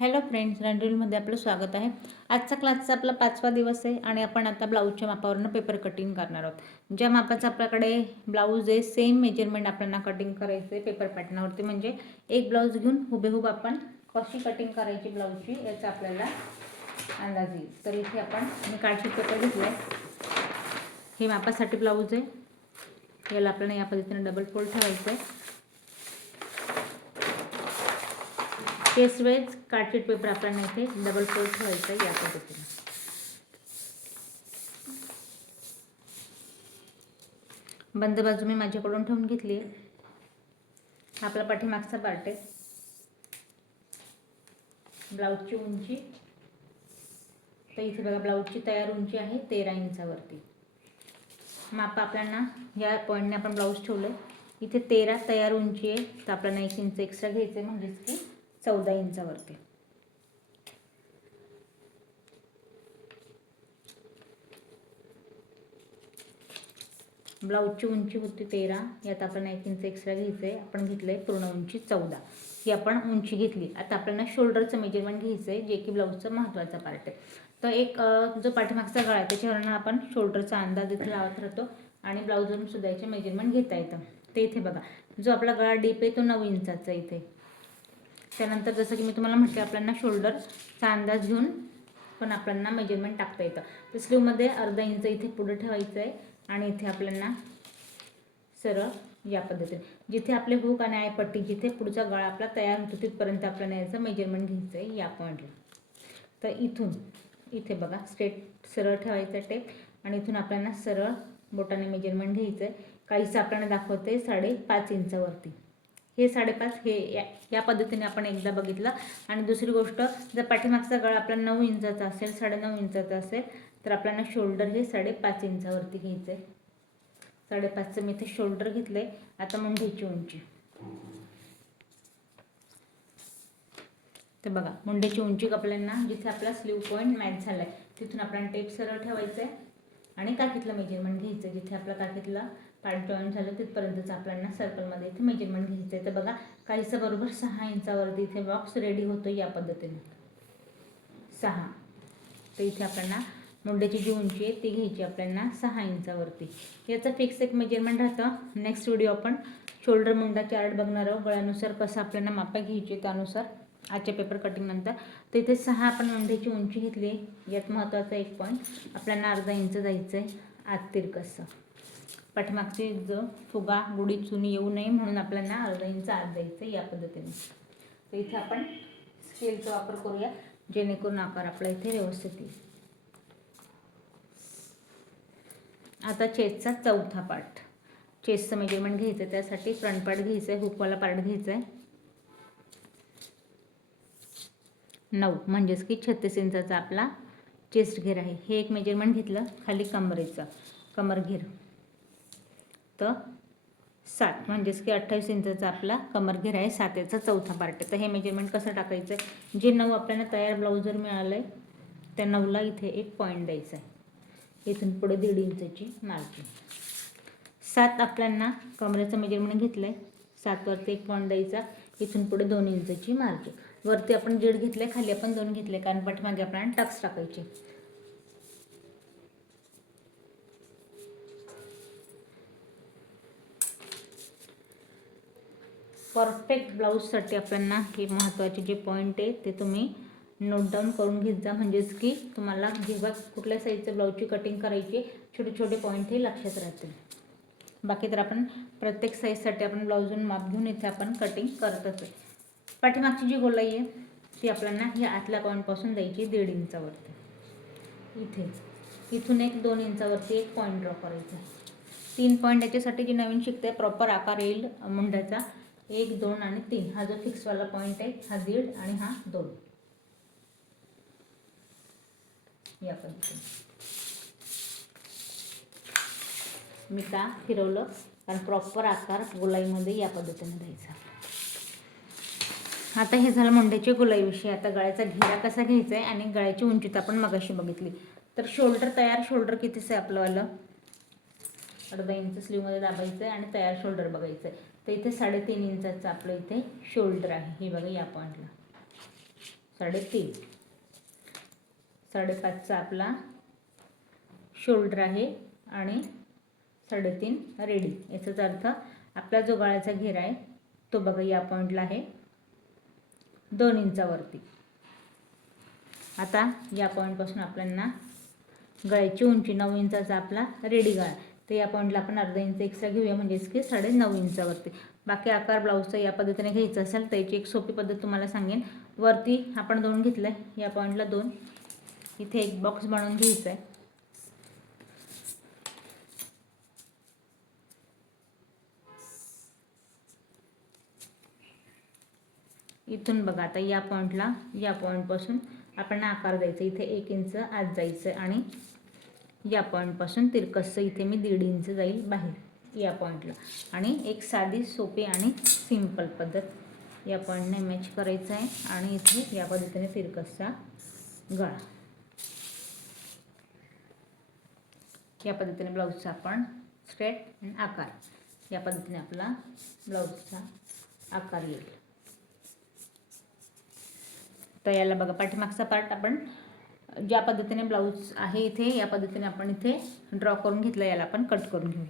Hello friends, रणड्रिलमध्ये आपलं स्वागत आहे। आजचा क्लासचा आपला 5वा दिवस आहे आणि आपण आता ब्लाऊजच्या मापावरनं पेपर कटिंग करणार आहोत। ज्या मापाचं आपल्याकडे ब्लाऊज आहे सेम मेजरमेंट आपल्याला कटिंग करायचं आहे पेपर पॅटर्नवरती, म्हणजे एक ब्लाऊज घेऊन हुबेहूब आपण कशी कटिंग करायची ब्लाऊजची याचा आपल्याला अंदाज येईल। तर इथे मी कार्डशीट पेपर घेतला आहे। हे मापासाठी ब्लाऊज आहे, याला आपल्याला या पद्धतीने डबल फोल्ड ठेवायचं आहे। चेस्ट वाइज कार्डशीट पेपर आपल्याला इथे डबल फोल्ड ठेवायचा आहे या पद्धतीने। बंद बाजू मी माझ्याकडून ठेवून घेतली आहे। आपला पाठीमागचा पार्ट आहे। ब्लाऊजची उंची तर इथे बघा, ब्लाऊजची तयार उंची आहे 13 इंचावरती। माप आपल्याला या पॉईंटने आपण ब्लाऊज ठेवलं, इथे 13 तयार उंची आहे, तर आपल्याला 1 इंच एक्स्ट्रा घ्यायचं आहे, म्हणजेच की 14 इंचावरती। ब्लाऊजची उंची होती 13, यात आपल्याला 1 इंच एक्स्ट्रा घ्यायचं आहे। आपण घेतलं आहे पूर्ण उंची 14, ही आपण उंची घेतली। आता आपल्याला शोल्डरचं मेजरमेंट घ्यायचं आहे, जे की ब्लाऊजचा महत्त्वाचा पार्ट आहे। तर एक जो पाठीमागचा गळा आहे त्याच्यावरून आपण शोल्डरचा अंदाज इथे लावत राहतो आणि ब्लाऊजवरून सुद्धा याचे मेजरमेंट घेता येतं। ते इथे बघा, जो आपला गळा डीप आहे तो 9 इंचाचा इथे। त्यानंतर जसं की मी तुम्हाला म्हटलं, आपल्याला शोल्डरचा अंदाज घेऊन पण आपल्याला मेजरमेंट टाकता येतं। तर स्लीवमध्ये अर्धा इंच इथे पुढे ठेवायचं आहे आणि इथे आपल्याला सरळ या पद्धतीने जिथे आपले हुक आणि आयपट्टी, जिथे पुढचा गळा आपला तयार होतो तिथपर्यंत आपल्याला याचं मेजरमेंट घ्यायचं आहे या पॉईंटला। तर इथून इथे बघा स्ट्रेट सरळ ठेवायचा टेप आणि इथून आपल्याला सरळ बोटाने मेजरमेंट घ्यायचं आहे। काहीच आपल्याला दाखवते 5.5 इंचावरती। हे 5.5 हे या पद्धतीने आपण एकदा बघितलं। आणि दुसरी गोष्ट, जर पाठीमागचा गळा आपला 9 इंचाचा असेल, 9.5 इंचाचा असेल, तर आपल्याला शोल्डर हे 5.5 इंचावरती घ्यायचं आहे। 5.5चं मी इथे शोल्डर घेतलंय। आता मुंडीची उंची तर बघा, मुंडीची उंची आपल्याला जिथे आपला स्लीव पॉईंट मॅच झालाय तिथून आपल्याला टेप सरळ ठेवायचं आहे आणि काठीतलं मेजरमेंट घ्यायचं आहे। जिथे आपला काठीतला पार्ट जॉईन झालं तिथपर्यंतच आपल्याला सर्कलमध्ये इथे मेजरमेंट घ्यायचं आहे। तर बघा, काहीसं बरोबर 6 इंचावरती इथे बॉक्स रेडी होतो या पद्धतीने 6। तर इथे आपल्याला मुंड्याची जी उंची आहे ती घ्यायची आपल्याला 6 इंचावरती। याचं फिक्स एक मेजरमेंट राहतं। नेक्स्ट व्हिडिओ आपण शोल्डर मुंडा चार्ट बघणार आहोत, गळ्यानुसार कसं आपल्याला मापा घ्यायची त्यानुसार आजच्या पेपर कटिंग नंतर। तर इथे 6 आपण मुंड्याची उंची घेतली। यात महत्त्वाचा एक पॉईंट, आपल्याला अर्धा इंच जायचं आहे आत तिरकसं। पाठीमागची जो फुगा गुढी चुनी येऊ नये म्हणून आपल्याला अर्धा इंच आत जायचं या पद्धतीने। तर इथे आपण स्केलचा वापर करूया, जेणेकरून आकार आपला इथे व्यवस्थित येईल। आता चेस्टचा चौथा पार्ट, चेस्टचं मेजरमेंट घ्यायचं, त्यासाठी फ्रंट पार्ट घ्यायचं आहे, हुकवाला पार्ट घ्यायचा आहे 9, म्हणजेच की 36 इंचाचा आपला चेस्ट घेर आहे। हे एक मेजरमेंट घेतलं। खाली कमरेचं कमर घेर तर 7, म्हणजेच की 28 इंचाचा आपला कमर घेर आहे। 7 याचा चौथा पार्ट आहे। तर हे मेजरमेंट कसं टाकायचं आहे, जे 9 आपल्याला तयार ब्लाऊजवर मिळालं आहे त्या 9ला इथे एक पॉईंट द्यायचा आहे। इथून पुढे 1.5 इंचाची मार्जिन। 7 आपल्याला कमरेचं मेजरमेंट घेतलं आहे, 7 वरती एक पॉईंट द्यायचा, इथून पुढे 2 इंचाची मार्जिन। वरती आपण 1.5 घेतले, खाली आपण 2 घेतले, कारण पाठीमागे आपल्याला टक्स टाकायचे। परफेक्ट ब्लाऊजसाठी आपल्याला हे महत्त्वाचे जे पॉईंट आहे ते तुम्ही नोट डाऊन करून घेत जा, म्हणजेच की तुम्हाला जेव्हा कुठल्या साईजच्या ब्लाऊजची कटिंग करायची छोटे छोटे पॉईंट हे लक्षात राहतील। बाकी तर आपण प्रत्येक साईजसाठी आपण ब्लाऊजून माप घेऊन इथे आपण कटिंग करतच आहे। पाठीमागची जी गोलाई आहे ती आपल्याला ह्या आतल्या पॉईंटपासून द्यायची 1.5 इंचावरती। इथून एक 2 इंचावरती एक पॉईंट ड्रॉ करायचा। 3 पॉईंट याच्यासाठी जी नवीन शिकते प्रॉपर आकार येईल मुंड्याचा, 1, 2 आणि 3। हा जो फिक्सवाला पॉईंट आहे हा 1.5 आणि हा 2 या पद्धतीने। मी का फिरवलं, कारण प्रॉपर आकार गोलाईमध्ये या पद्धतीने द्यायचा। आता हे झालं मुंड्याची गोलाईविषयी। आता गळ्याचा घेरा कसा घ्यायचा आहे आणि गळ्याची उंची तर आपण मगाशी बघितली। तर शोल्डर तयार शोल्डर कितीचं आहे आपलंवालं, अर्धा इंच स्लीवमध्ये दाबायचं आहे आणि तयार शोल्डर बघायचं आहे। तर इथे 3.5 इंचाचं आपलं इथे शोल्डर आहे, हे बघा या पॉईंटला 3.5. 5.5चा आपला शोल्डर आहे आणि 3.5 रेडी. याचाच अर्थ आपला जो गळ्याचा घेरा आहे तो बघा या पॉईंटला आहे 2 इंचावरती. आता या पॉईंटपासून आपल्याला गळ्याची उंची 9 इंचाचा आपला रेडी गळा, तर या पॉईंटला आपण अर्धा इंच एक्स्ट्रा घेऊया, म्हणजेच की 9.5 इंचावरती. बाकी आकार ब्लाऊजचा या पद्धतीने घ्यायचा असेल तर याची एक सोपी पद्धत तुम्हाला सांगेन. वरती आपण 2 घेतलं आहे, या पॉईंटला 2, इथे एक बॉक्स बनवून घ्यायचा आहे. इथून बघा आता या पॉईंटला, या पॉईंटपासून आपण आकार द्यायचा. इथे 1 इंच आत जायचं आणि या पॉईंटपासून तिरकसं इथे मी 1.5 इंच जाईल बाहेर या पॉईंटला. आणि एक साधी सोपी आणि सिंपल पद्धत या पॉईंटने मॅच करायचं आहे आणि इथे या पद्धतीने तिरकसा गळा. या पद्धतीने ब्लाऊजचा आपण स्ट्रेट आकार, या पद्धतीने आपला ब्लाऊजचा आकार येईल. तर याला बघा पाठीमागचा पार्ट आपण ज्या पद्धतीने ब्लाऊज आहे इथे या पद्धतीने आपण इथे ड्रॉ करून घेतलं. याला आपण कट करून घेऊ.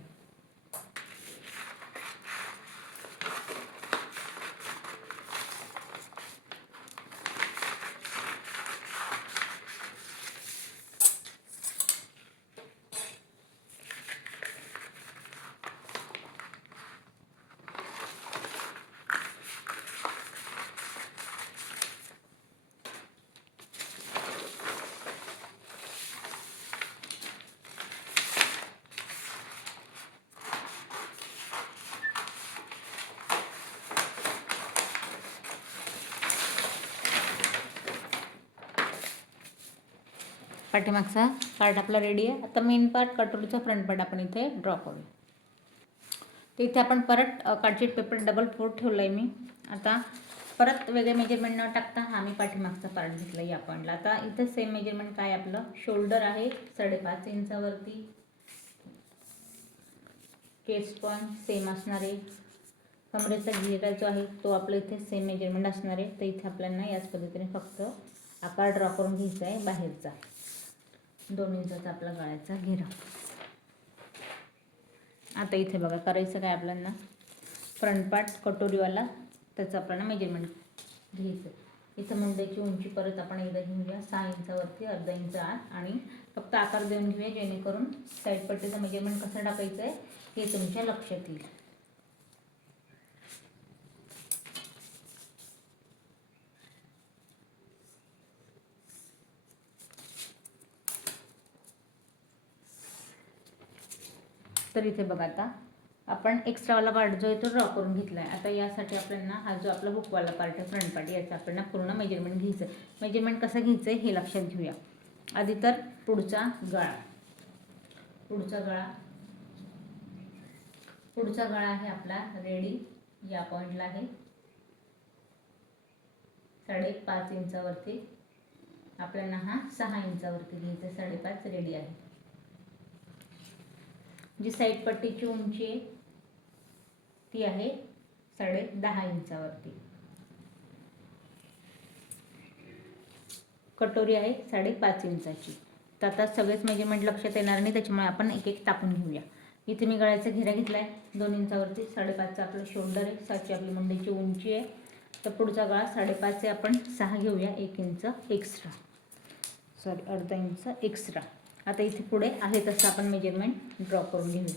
पाठीमागचा पार्ट आपला रेडी आहे. आता मेन पार्ट कटोरीचा फ्रंट पार्ट आपण इथे ड्रॉ करू. तर इथे आपण परत कार्डशीट पेपर डबल फोल्ड ठेवला आहे मी. आता परत वेगळे मेजरमेंट न टाकता हा मी पाठीमागचा पार्ट घेतला या पॉईंटला. आता इथे सेम मेजरमेंट काय आपलं शोल्डर आहे 5.5 इंचावरती, चेस्ट पॉईंट सेम असणार आहे, कमरेचा घेरा जो आहे तो आपलं इथे सेम मेजरमेंट असणार आहे. तर इथे आपल्याला याच पद्धतीने फक्त आकार ड्रॉ करून घ्यायचा आहे बाहेरचा. 2 इंचाचा आपला गळ्याचा घेरा. आता इथे बघा करायचं काय आपल्याला फ्रंट पार्ट कटोरीवाला त्याचं आपल्याला मेजरमेंट घ्यायचं. इथं मुंड्याची उंची परत आपण एकदा घेऊया 6 इंचावरती, अर्धा इंच आत आणि फक्त आकार देऊन घेऊया जेणेकरून साईड पट्टीचं मेजरमेंट कसं टाकायचं आहे हे तुमच्या लक्षात येईल. तर इथे बघा आता आपण एक्स्ट्रावाला पार्ट जो आहे तो ड्रॉ करून घेतला आहे. आता यासाठी आपल्याला हा जो आपला हुकवाला पार्ट आहे फ्रंट पार्ट याचा आपल्याला पूर्ण मेजरमेंट घ्यायचं आहे. मेजरमेंट कसं घ्यायचं आहे हे लक्षात घेऊया. आधी तर पुढचा गळा, पुढचा गळा आहे आपला रेडी या पॉईंटला आहे 5.5 इंचावरती. आपल्याला हा 6 इंचावरती घ्यायचा. 5.5 रेडी आहे. जी साईड पट्टीची उंची आहे ती आहे 10.5 इंचावरती. कटोरी आहे 5.5 इंचाची. तर आता सगळेच मेजरमेंट लक्षात येणार नाही त्याच्यामुळे आपण एक एक टाकून घेऊया. इथे मी गळ्याचा घेरा घेतला आहे 2 इंचावरती. 5.5चा आपलं शोल्डर आहे, 7ची आपली मुंडीची उंची आहे. तर पुढचा गळा 5.5 आपण 6 घेऊया, 1 इंच एक्स्ट्रा, अर्धा इंच एक्स्ट्रा. आता इथे पुढे आहे तसं आपण मेजरमेंट ड्रॉ करून घेऊया.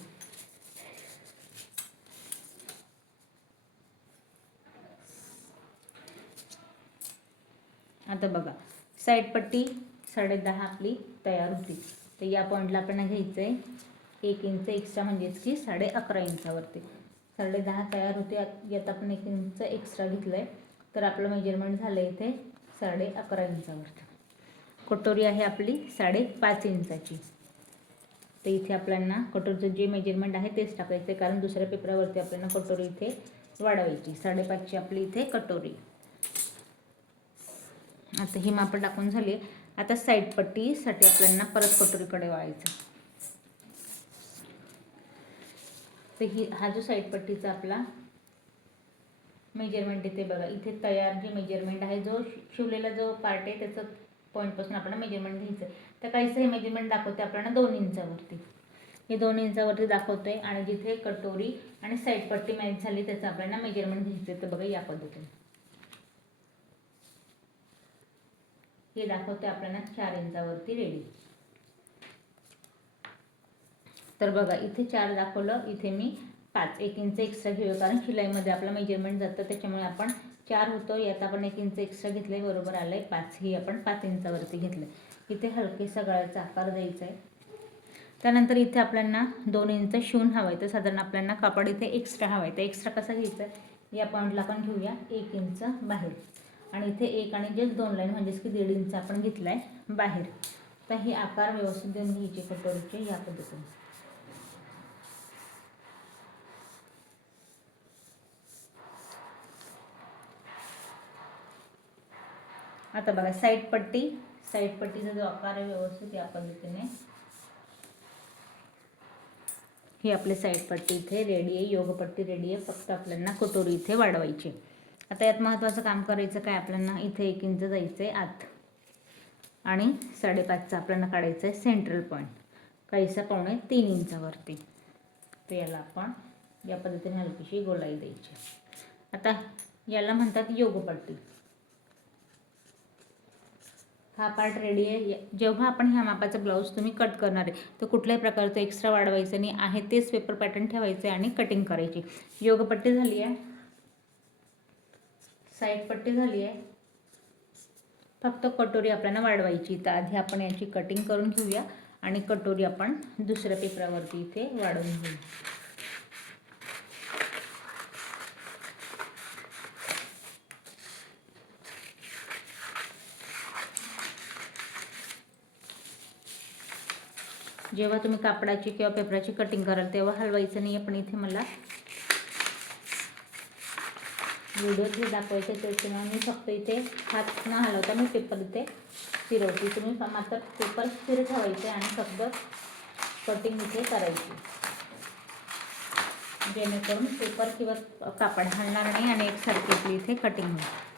आता बघा साईड पट्टी 10.5 आपली तयार होती. तर या पॉईंटला आपण घ्यायचं आहे 1 इंच एक्स्ट्रा, म्हणजेच की 11.5 इंचावरती. 10.5 तयार होते, यात आपण 1 इंच एक्स्ट्रा घेतलं आहे. तर आपलं मेजरमेंट झालं इथे 11.5 इंचावरती. कटोरी आहे आपली 5.5 इंचाची. तर इथे आपल्याला कटोरीचं जे मेजरमेंट आहे तेच टाकायचं आहे, कारण दुसऱ्या पेपरावरती आपल्याला कटोरी इथे वाढवायची. 5.5ची आपली इथे कटोरी. आता ही माप टाकून झाली. आता साईड पट्टीसाठी आपल्याला परत कटोरीकडे वळायचं. तर हा जो साईड पट्टीचा आपला मेजरमेंट इथे बघा, इथे तयार जे मेजरमेंट आहे, जो शिवलेला जो पार्ट आहे त्याचं पॉईंटपासून आपल्याला मेजरमेंट घ्यायचं आहे. तर काहीसं हे मेजरमेंट दाखवते आपल्याला 2 इंचावरती, हे 2 इंचावरती दाखवते. आणि जिथे कटोरी आणि साईड पट्टी मॅच झाली त्याचं आपल्याला मेजरमेंट घ्यायचं. तर बघा या पद्धतीने हे दाखवते आपल्याला 4 इंचावरती रेडी. तर बघा इथे 4 दाखवलं, इथे मी 5, 1 इंच एक्स्ट्रा घेऊया कारण शिलाईमध्ये आपलं मेजरमेंट जातं, त्याच्यामुळे आपण 4 होतो, यात आपण 1 इंच एक्स्ट्रा घेतलंय, बरोबर आलंय 5. ही आपण 5 इंचावरती घेतलंय. इथे हलकेसा गळ्याचा आकार द्यायचा आहे. त्यानंतर इथे आपल्याला 2 इंच शिवून हवं आहे, तर साधारण आपल्याला कापड इथे एक्स्ट्रा हवं आहे. तर एक्स्ट्रा कसा घ्यायचा आहे, या पॉईंटला आपण घेऊया 1 इंच बाहेर, आणि इथे 1 आणि जस्ट 2 लाईन म्हणजेच की 1.5 इंच आपण घेतलाय बाहेर. तर हे आकार व्यवस्थित देऊन घ्यायचे कटोरीचे या पद्धतीने. आता बघा साईड पट्टीचा जो आकार आहे व्यवस्थित या पद्धतीने, ही आपली साईड पट्टी इथे रेडी आहे, योगपट्टी रेडी आहे. फक्त आपल्याला कटोरी इथे वाढवायची. आता यात महत्त्वाचं काम करायचं काय, आपल्याला इथे 1 इंच जायचं आहे आत आणि 5.5चा आपल्याला काढायचं आहे सेंट्रल पॉईंट, काहीसा 2.25-3 इंचावरती. तर याला आपण या पद्धतीने हलकीशी गोलाई द्यायची. आता याला म्हणतात योगपट्टी. हा पार्ट रेडी आहे. जेव्हा आपण ह्या मापाचा ब्लाऊज तुम्ही कट करणार आहे तर कुठल्याही प्रकारचं एक्स्ट्रा वाढवायचं नाही आहे, तेच पेपर पॅटर्न ठेवायचे आणि कटिंग करायची. योगपट्टी झाली आहे, साईड पट्टी झाली आहे, फक्त कटोरी आपल्याला वाढवायची. तर आधी आपण याची कटिंग करून घेऊया आणि कटोरी आपण दुसऱ्या पेपरावरती इथे वाढवून घेऊ. जेव्हा तुम्ही कापडाची किंवा पेपराची कटिंग कराल तेव्हा हलवायचं नाही आहे, पण इथे मला व्हिडिओत हे दाखवायचं त्याच्यामुळे मी फक्त इथे हात न हलवता मी पेपर इथे फिरवते. तुम्ही मात्र पेपर स्थिर ठेवायचे आणि फक्त कटिंग इथे करायची, जेणेकरून पेपर किंवा कापड हलणार नाही आणि एकसारखी आपली इथे कटिंग होईल.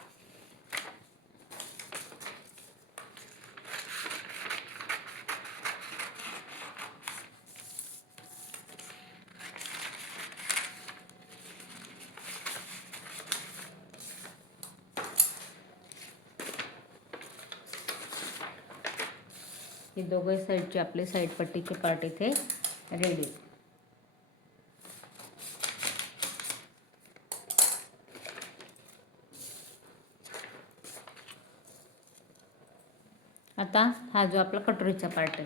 हे दोघे साईडचे आपले साईड पट्टीचे पार्ट इथे रेडी. आता हा जो आपला कटोरीचा पार्ट आहे,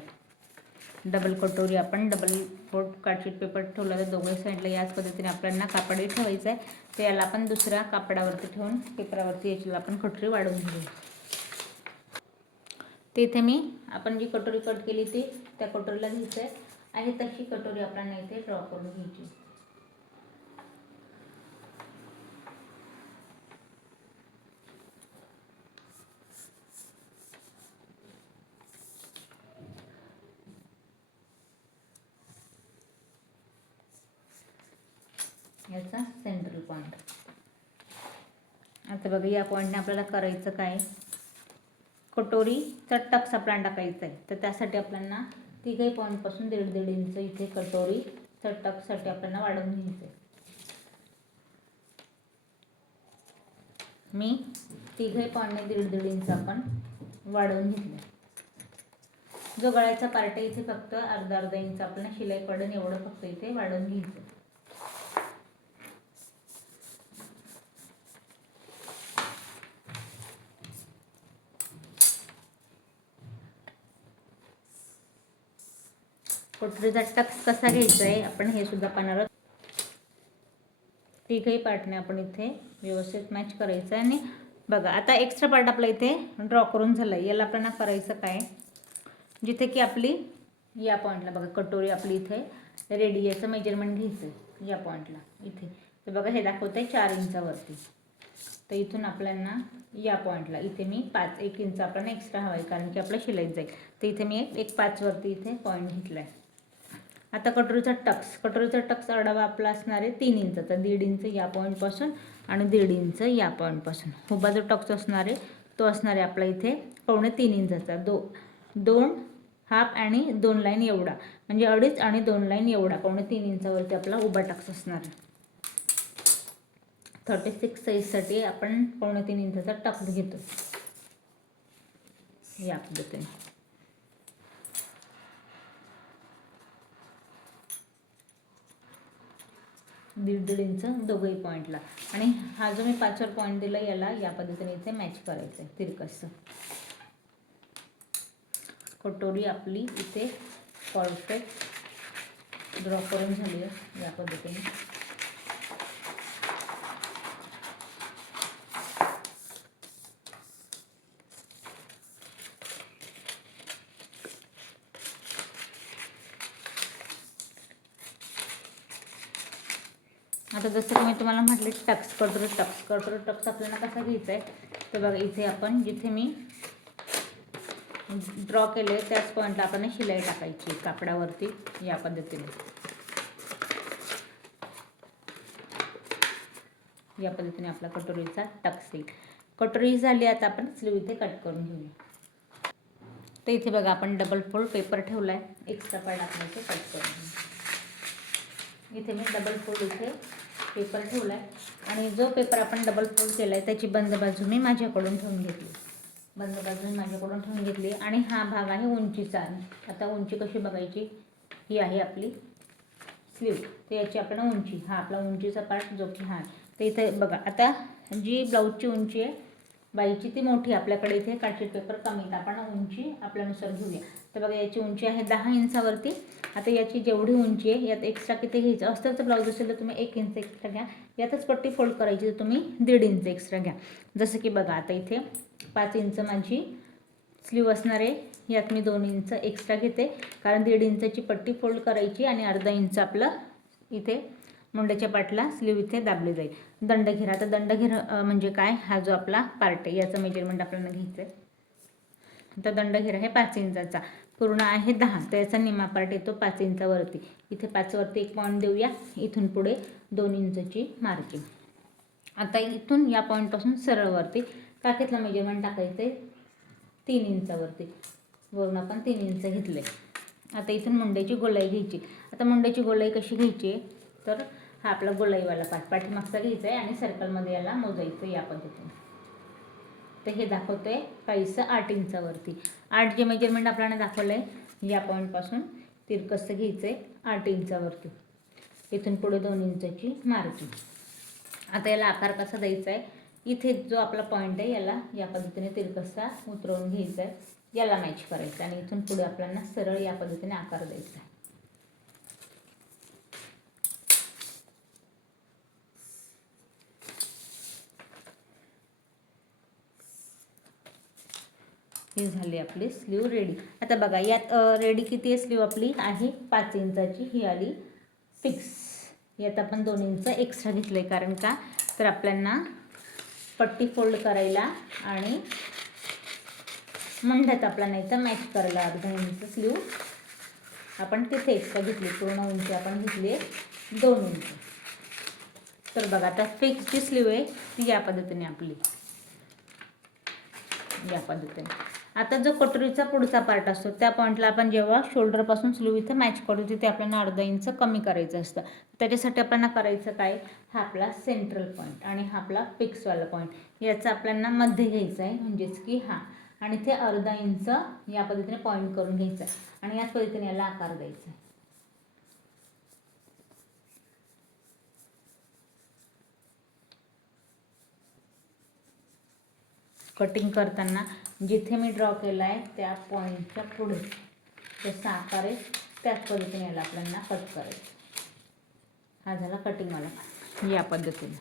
डबल कटोरी आपण डबल फोल्ड कार्डशीट पेपर ठेवला तर दोघे साईडला याच पद्धतीने आपल्याला कापड ठेवायचं आहे. तर याला आपण दुसऱ्या कापडावरती ठेवून पेपरावरती याची आपण कटोरी वाढवून घेऊ. ते इथे मी आपण जी कटोरी कट केली ती त्या कटोरीला घ्यायचं आहे, तशी कटोरी आपल्याला इथे ड्रॉ करून घ्यायची. याचा सेंट्रल पॉईंट. आता बघा या पॉईंटने आपल्याला करायचं काय, कटोरीचा टक्स आपल्याला टाकायचा आहे. तर त्यासाठी आपल्याला तिघही पॉईंटपासून 1.5 इंच इथे कटोरीचा टक्ससाठी आपल्याला वाढवून घ्यायचं आहे. मी तिघही पॉईंटने 1.5 इंच आपण वाढवून घेतलं. जो गळ्याचा पार्ट आहे इथे फक्त अर्धा इंच आपल्याला शिलाई पडेल एवढं फक्त इथे वाढवून घ्यायचं. कटोरीचा टक्स कसा घ्यायचा आहे आपण हे सुद्धा पाहणार आहोत. तिघही पार्टने आपण इथे व्यवस्थित मॅच करायचं आहे. आणि बघा आता एक्स्ट्रा पार्ट आपला इथे ड्रॉ करून झाला आहे. याला आपल्याला करायचं काय, जिथे की आपली या पॉईंटला बघा कटोरी आपली इथे रेडी, याचं मेजरमेंट घ्यायचं आहे या पॉईंटला इथे. तर बघा हे दाखवतं आहे 4 इंचावरती. तर इथून आपल्याला या पॉईंटला इथे मी 1 इंच आपल्याला एक्स्ट्रा हवा आहे कारण की आपल्या शिलाईत जाईल. तर इथे मी एक 5 वरती इथे पॉईंट घेतला आहे. आता कटोरीचा टक्स आढावा आपला असणार आहे 3 इंच. तर 1.5 इंच या पॉईंटपासून आणि 1.5 इंच या पॉईंटपासून. उभा जो टक्स असणार आहे तो असणार आहे आपला इथे 2.25 इंचाचा. 2 हाफ आणि 2 लाईन एवढा, म्हणजे 2.5 आणि 2 लाईन एवढा 2.25 इंचावरती आपला उभा टक्स असणार आहे. 36 साईजसाठी आपण 2.25 इंचाचा टक्स घेतो या पद्धतीने. 1.5 इंच दोघंही पॉईंटला. आणि हा जो मी 5वर पॉईंट दिला याला या पद्धतीने इथे मॅच करायचं आहे तिरकस. कटोरी आपली इथे परफेक्ट ड्रॉ करून झाली आहे या पद्धतीने. आता जसं की मी तुम्हाला म्हटले टक्स आपल्याला कसा घ्यायचा आहे तर बघा इथे आपण जिथे मी ड्रॉ केले त्याच पॉईंटला आपण शिलाई टाकायची कापडावरती या पद्धतीने. या पद्धतीने आपला कटोरीचा टक्स येईल. कटोरी झाली. आता आपण स्लीव इथे कट करून घेऊया. तर इथे बघा आपण डबल फोल्ड पेपर ठेवला आहे. एक्स्ट्रा पार्ट आपण इथे कट करून घेऊ. इथे मी डबल फोल्ड इथे पेपर ठेवला आहे आणि जो पेपर आपण डबल फोल्ड केला आहे त्याची बंद बाजू मी माझ्याकडून ठेवून घेतली. आणि हा भाग आहे उंचीचा. आता उंची कशी बघायची, ही आहे आपली स्लीव, तर याची आपण उंची, हा आपला उंचीचा पार्ट जो की हा. तर इथे बघा आता जी ब्लाऊजची उंची आहे बाईची ती मोठी, आपल्याकडे इथे कार्डशीट पेपर कमी, तर आपण उंची आपल्यानुसार घेऊया. तर बघा याची उंची आहे 10 इंचावरती. आता याची जेवढी उंची आहे यात एक्स्ट्रा किती घ्यायचं, अस्तरचं ब्लाऊज असेल तर तुम्ही 1 इंच एक्स्ट्रा घ्या. यातच पट्टी फोल्ड करायची तर तुम्ही 1.5 इंच एक्स्ट्रा घ्या. जसं की बघा आता इथे 5 इंच माझी स्लीव असणार आहे, यात मी 2 इंच एक्स्ट्रा घेते कारण 1.5 इंचाची पट्टी फोल्ड करायची आणि अर्धा इंच आपलं इथे मुंड्याच्या पाटला स्लीव इथे दाबली जाईल. दंडघेरा, आता दंडघेरा म्हणजे काय, हा जो आपला पार्ट आहे याचं मेजरमेंट आपल्याला घ्यायचं आहे. आता दंडघेरा हे 5 इंचाचा, पूर्ण आहे 10, तर याचा निम्मा पार्ट येतो 5 इंचावरती. इथे 5 वरती एक पॉईंट देऊया. इथून पुढे 2 इंचची मार्किंग. आता इथून या पॉईंटपासून सरळवरती काखेतला मेजरमेंट टाकायचं आहे 3 इंचावरती. वरून आपण 3 इंच घेतले. आता इथून मुंड्याची गोलाई घ्यायची. आता मुंड्याची गोलाई कशी घ्यायची आहे तर हा आपला गोलाईवाला पाठीमागचा घ्यायचा आहे आणि सर्कलमध्ये याला मोजायचं या पद्धतीने. तर हे दाखवतोय काहीसं 8 इंचावरती. 8 जे मेजरमेंट आपल्याला दाखवलं आहे या पॉईंटपासून तिरकसं घ्यायचं आहे 8 इंचावरती. इथून पुढे 2 इंचची मार्किंग. आता याला आकार कसा द्यायचा आहे, इथे जो आपला पॉईंट आहे याला या पद्धतीने तिरकसा उतरवून घ्यायचा आहे, याला मॅच करायचं आणि इथून पुढे आपल्याला सरळ या पद्धतीने आकार द्यायचा आहे. ही झाली आपली स्लीव रेडी. आता बघा यात रेडी किती आहे, स्लीव आपली आहे 5 इंचाची, ही आली फिक्स. यात आपण 2 इंच एक्स्ट्रा घेतले कारण का तर आपल्याला पट्टी फोल्ड करायला आणि मुंड्यात आपला नाही तर मॅच करायला अर्धा इंच स्लीव आपण तिथे एक्स्ट्रा घेतली. पूर्ण उंची आपण घेतली आहे 2 इंच. तर बघा आता फिक्स जी स्लीव आहे ती या पद्धतीने आपली या पद्धतीने. आता जो कटोरीचा पुढचा पार्ट असतो त्या पॉईंटला आपण जेव्हा शोल्डरपासून स्लीव इथं मॅच करू तिथे आपल्याला अर्धा इंच कमी करायचं असतं. त्याच्यासाठी आपल्याला करायचं काय, हा आपला सेंट्रल पॉईंट आणि हा आपला फिक्सवाला पॉईंट, याचा आपल्याला मध्ये घ्यायचा आहे म्हणजेच की हा, आणि ते अर्धा इंच या पद्धतीने पॉईंट करून घ्यायचं आहे आणि याच पद्धतीने याला आकार द्यायचा आहे. कटिंग करताना जिथे मी ड्रॉ केला आहे त्या पॉईंटच्या पुढे जसा आकार आहे त्याच पद्धतीने याला आपल्याला कट करायचं. हा झाला कटिंगवाला या पद्धतीने.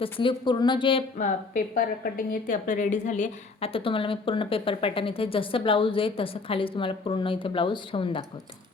तर स्लीव पूर्ण जे पेपर कटिंग आहे ते आपलं रेडी झाली आहे. आता तुम्हाला मी पूर्ण पेपर पॅटर्न इथे जसं ब्लाऊज आहे तसं खाली तुम्हाला पूर्ण इथे ब्लाऊज ठेवून दाखवते.